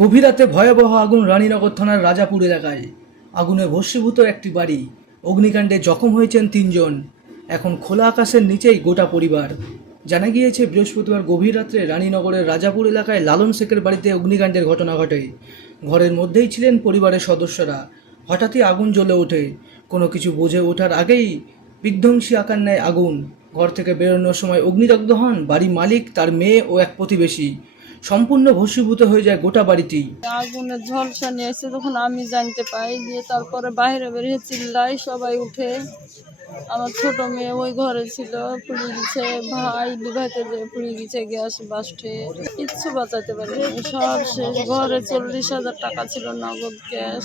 গভীর রাতে ভয়াবহ আগুন রানীনগর থানার রাজাপুর এলাকায়। আগুনে ভস্মীভূত একটি বাড়ি। অগ্নিকাণ্ডে জখম হয়েছেন 3 জন। এখন খোলা আকাশের নিচেই গোটা পরিবার। জানা গিয়েছে বৃহস্পতিবার গভীর রাত্রে রানীনগরের রাজাপুর এলাকায় লালন শেখের বাড়িতে অগ্নিকাণ্ডের ঘটনা ঘটে। ঘরের মধ্যেই ছিলেন পরিবারের সদস্যরা। হঠাৎই আগুন জ্বলে ওঠে। কোনো কিছু বুঝে ওঠার আগেই বিধ্বংসী আকার নেয় আগুন। ঘর থেকে বেরোনোর সময় অগ্নিদগ্ধ হন বাড়ির মালিক, তার মেয়ে ও এক প্রতিবেশী। সম্পূর্ণ ভস্মীভূত হয়ে যায় গোটা বাড়িটি। আগুনের ঝলসা নিয়ে এসে তখন আমি জানতে পাই, দিয়ে তারপরে বাইরে বেরিয়ে চিল্লাই, সবাই উঠে। আমার ছোট মেয়ে ওই ঘরে ছিল, পুড়ে গেছে। ভাই লিভাইতে যে পুড়ে গেছে গ্যাস বাস্টে, কিচ্ছু বাঁচাতে পারিনি, সব শেষ। ঘরে 40,000 টাকা ছিল নগদ ক্যাশ,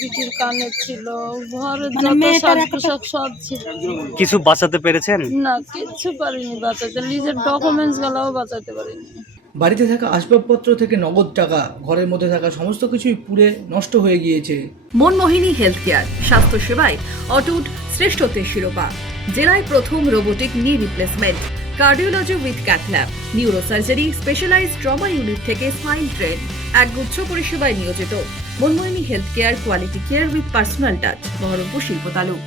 বিটির কানের ছিল, ঘরে যত সাজ পোশাক সব ছিল। কিছু বাঁচাতে পেরেছেন? না, কিচ্ছু পারিনি বাঁচাতে, নিজের ডকুমেন্টস গুলাও বাঁচাতে পারিনি। বাড়িতে থাকা আসবাবপত্র থেকে নগদ টাকা, ঘরের মধ্যে থাকা সমস্ত কিছুই পুড়ে নষ্ট হয়ে গিয়েছে। মনমোহিনী হেলথ কেয়ার, স্বাস্থ্য সেবায় অটুট শ্রেষ্ঠত্বের শিরোপা। জেলায় প্রথম robotic knee replacement, cardiology with cath lab, neurosurgery, specialized trauma unit থেকে স্পাইন ট্রেন, একগুচ্ছ পরিষেবায় নিয়োজিত। Manmohini health care, quality care with personal touch, Baharampur শিল্প তালুক।